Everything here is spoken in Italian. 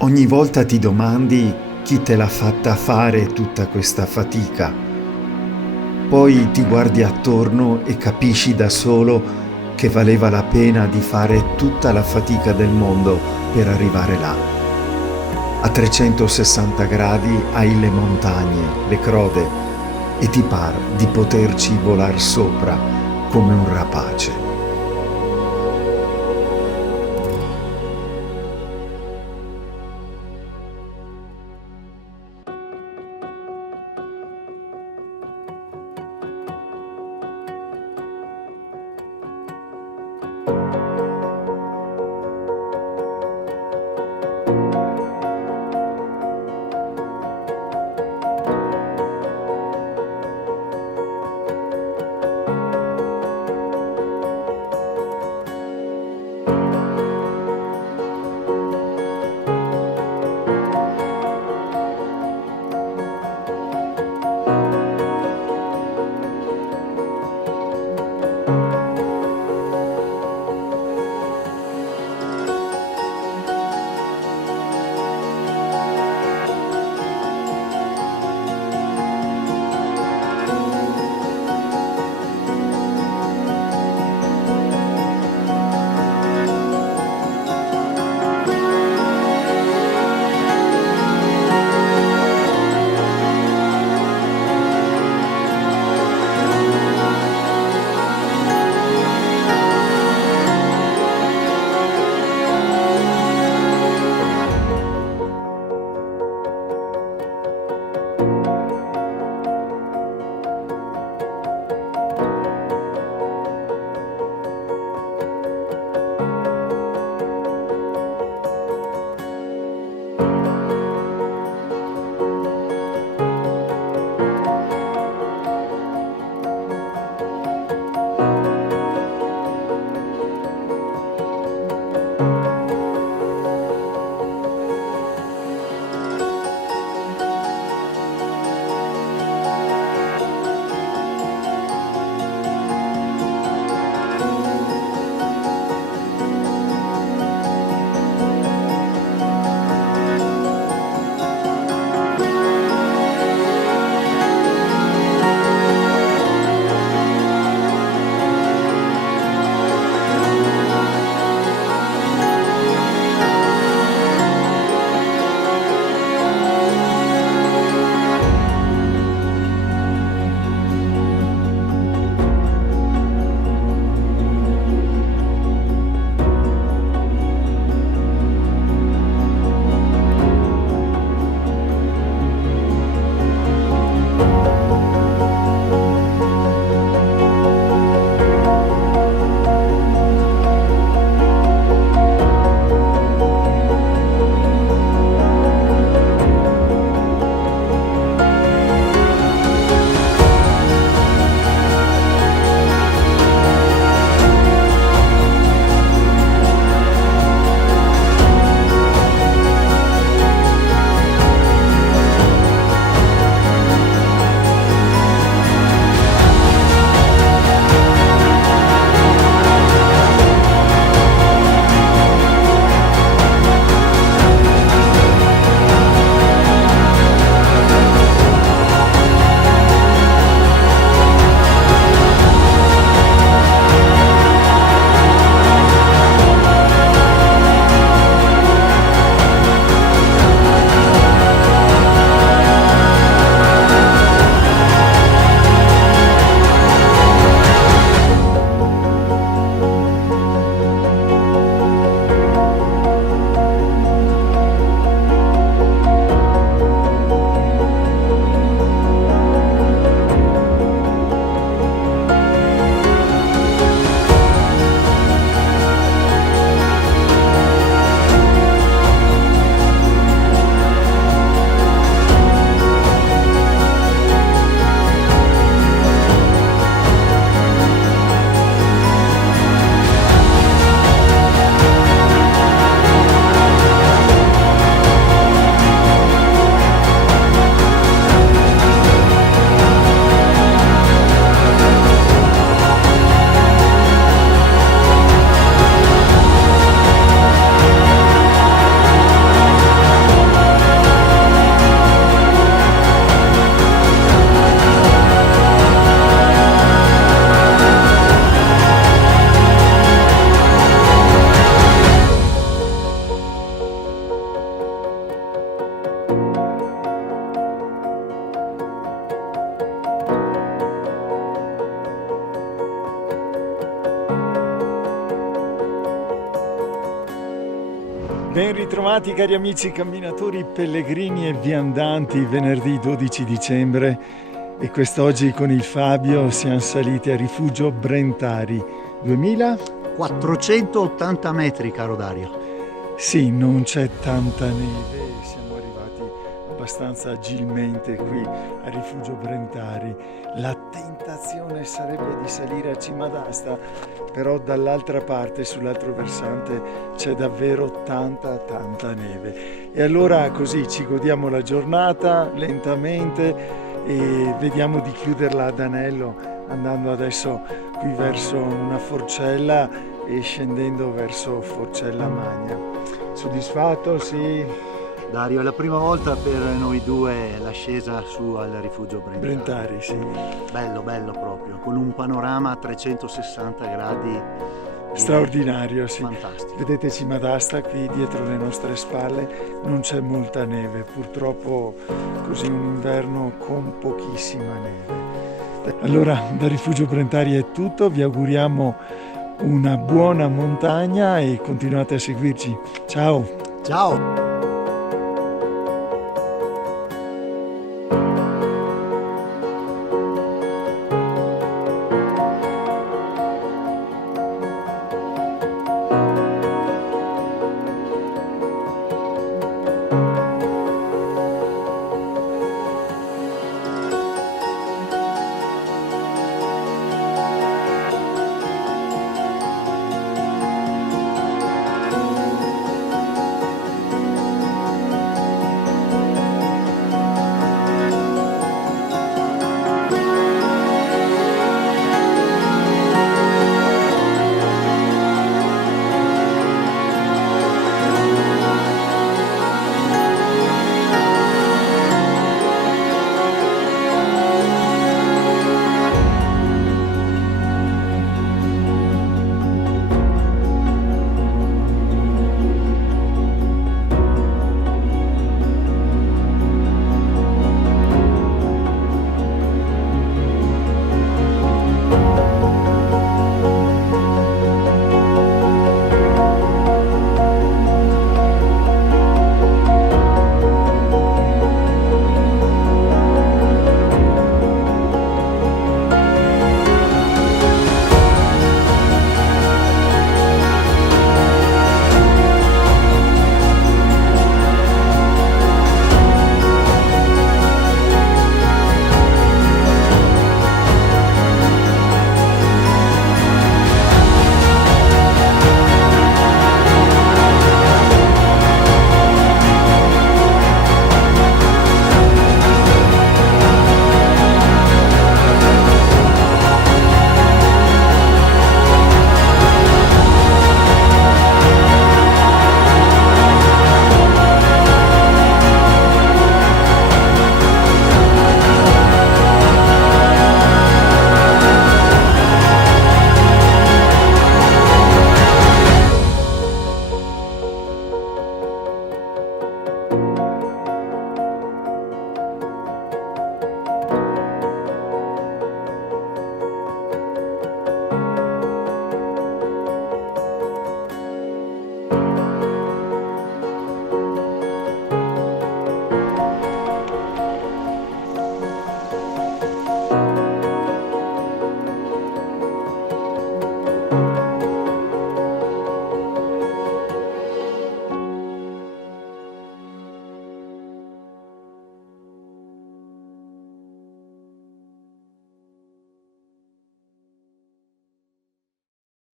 Ogni volta ti domandi chi te l'ha fatta fare tutta questa fatica. Poi ti guardi attorno e capisci da solo che valeva la pena di fare tutta la fatica del mondo per arrivare là. A 360 gradi hai le montagne, le crode, e ti par di poterci volar sopra come un rapace. Ben ritrovati cari amici camminatori, pellegrini e viandanti, venerdì 12 dicembre e quest'oggi con il Fabio siamo saliti a Rifugio Brentari, 2480 metri, caro Dario. Sì, non c'è tanta neve, siamo arrivati abbastanza agilmente qui a Rifugio Brentari. La tentazione sarebbe di salire a Cima D'Asta, però dall'altra parte, sull'altro versante, c'è davvero tanta neve. E allora così ci godiamo la giornata lentamente e vediamo di chiuderla ad anello, andando adesso qui verso una forcella e scendendo verso Forcella Magna. Soddisfatto? Sì. Dario, è la prima volta per noi due l'ascesa su al rifugio Brentari. Brentari, sì. Bello proprio, con un panorama a 360 gradi. Straordinario, sì. Fantastico. Vedete Cima D'Asta qui dietro le nostre spalle, non c'è molta neve, purtroppo così un inverno con pochissima neve. Allora, da Rifugio Brentari è tutto, vi auguriamo una buona montagna e continuate a seguirci. Ciao! Ciao!